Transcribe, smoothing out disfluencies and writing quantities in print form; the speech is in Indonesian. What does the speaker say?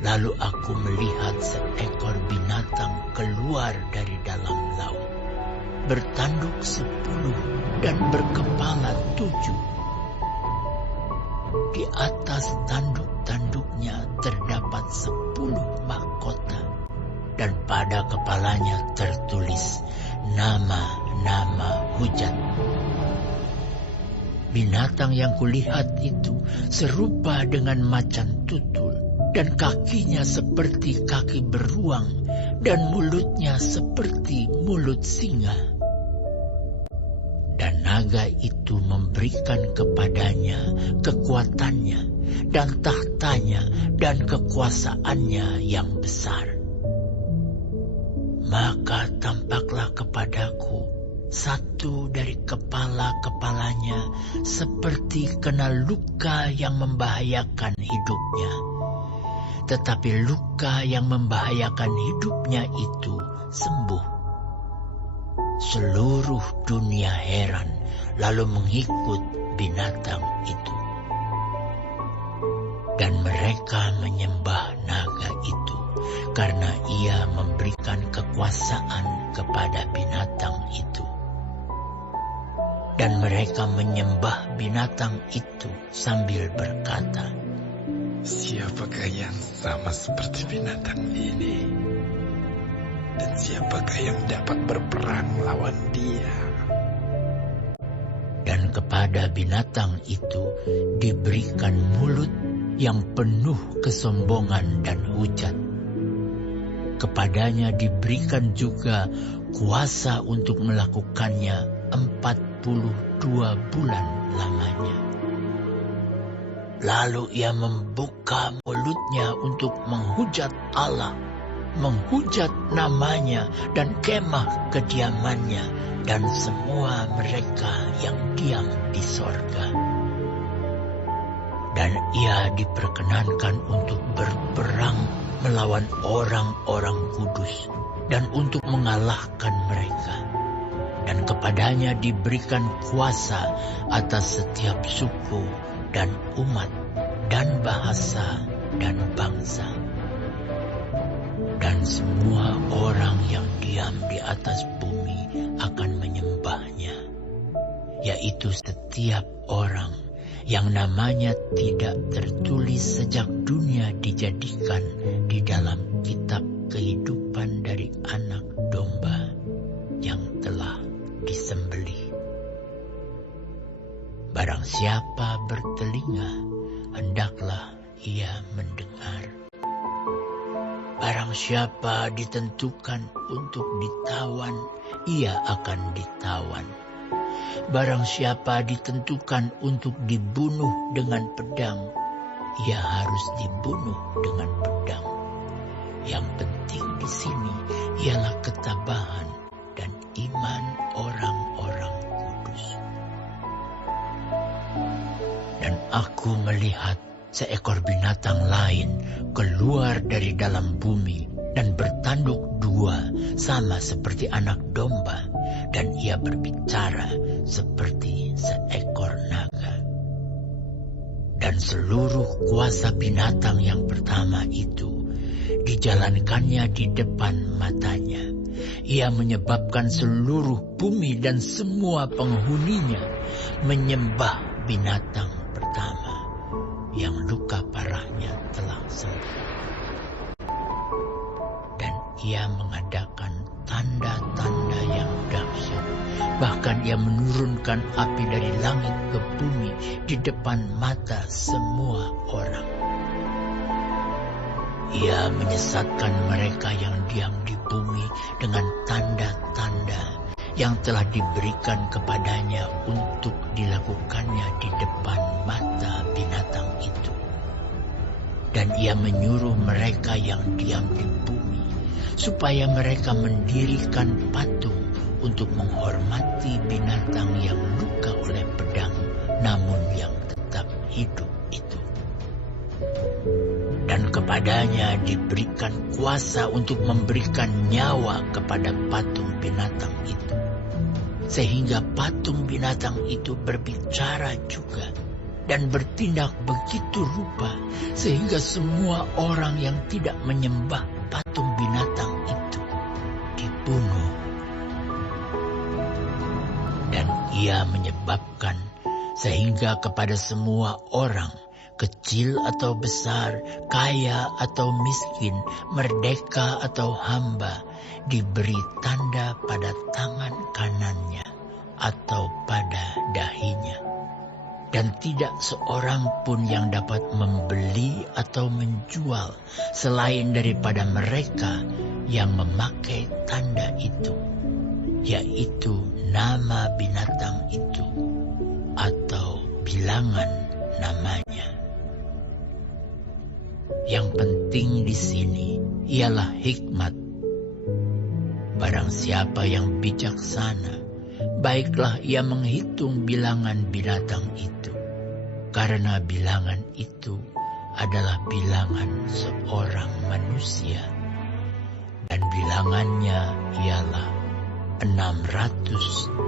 Lalu aku melihat seekor binatang keluar dari dalam laut, bertanduk 10 dan berkepala 7. Di atas tanduk-tanduknya terdapat 10 mahkota, dan pada kepalanya tertulis nama-nama hujat. Binatang yang kulihat itu serupa dengan macan tutul, dan kakinya seperti kaki beruang, dan mulutnya seperti mulut singa. Dan naga itu memberikan kepadanya kekuatannya, dan tahtanya, dan kekuasaannya yang besar. Maka tampaklah kepadaku satu dari kepala-kepalanya seperti kena luka yang membahayakan hidupnya. Tetapi luka yang membahayakan hidupnya itu sembuh. Seluruh dunia heran, lalu mengikut binatang itu. Dan mereka menyembah naga itu, karena ia memberikan kekuasaan kepada binatang itu. Dan mereka menyembah binatang itu sambil berkata, "Siapakah yang sama seperti binatang ini? Dan siapakah yang dapat berperang melawan dia?" Dan kepada binatang itu diberikan mulut yang penuh kesombongan dan hujat. Kepadanya diberikan juga kuasa untuk melakukannya 42 bulan lamanya. Lalu ia membuka mulutnya untuk menghujat Allah, menghujat namanya dan kemah kediamannya dan semua mereka yang diam di sorga. Dan ia diperkenankan untuk berperang melawan orang-orang kudus dan untuk mengalahkan mereka. Dan kepadanya diberikan kuasa atas setiap suku dan umat dan bahasa dan bangsa. Dan semua orang yang diam di atas bumi akan menyembahnya, yaitu setiap orang yang namanya tidak tertulis sejak dunia dijadikan di dalam kitab kehidupan dari anak domba yang telah disembelih. Barang siapa bertelinga, hendaklah ia mendengar. Barang siapa ditentukan untuk ditawan, ia akan ditawan. Barang siapa ditentukan untuk dibunuh dengan pedang, ia harus dibunuh dengan pedang. Yang penting di sini ialah ketabahan dan iman orang-orang kudus. Dan aku melihat seekor binatang lain keluar dari dalam bumi dan bertanduk 2 sama seperti anak domba, dan ia berbicara seperti seekor naga. Dan seluruh kuasa binatang yang pertama itu dijalankannya di depan matanya. Ia menyebabkan seluruh bumi dan semua penghuninya menyembah binatang pertama yang luka parahnya telah sembuh. Dan ia mengadakan tanda-tanda yang dahsyat. Bahkan ia menurunkan api dari langit ke bumi di depan mata semua orang. Ia menyesatkan mereka yang diam di bumi dengan tanda-tanda yang telah diberikan kepadanya untuk dilakukannya di depan mata binatang itu. Dan ia menyuruh mereka yang diam di bumi supaya mereka mendirikan patung untuk menghormati binatang yang luka oleh pedang namun yang tetap hidup itu. Dan kepadanya diberikan kuasa untuk memberikan nyawa kepada patung binatang itu, sehingga patung binatang itu berbicara juga dan bertindak begitu rupa sehingga semua orang yang tidak menyembah patung binatang itu dibunuh. Dan ia menyebabkan sehingga kepada semua orang, kecil atau besar, kaya atau miskin, merdeka atau hamba, diberi tanda pada tangan kanannya atau pada dahinya. Dan tidak seorang pun yang dapat membeli atau menjual selain daripada mereka yang memakai tanda itu, yaitu nama binatang itu atau bilangan namanya. Yang penting di sini ialah hikmat. Barang siapa yang bijaksana, baiklah ia menghitung bilangan binatang itu, karena bilangan itu adalah bilangan seorang manusia, dan bilangannya ialah 613.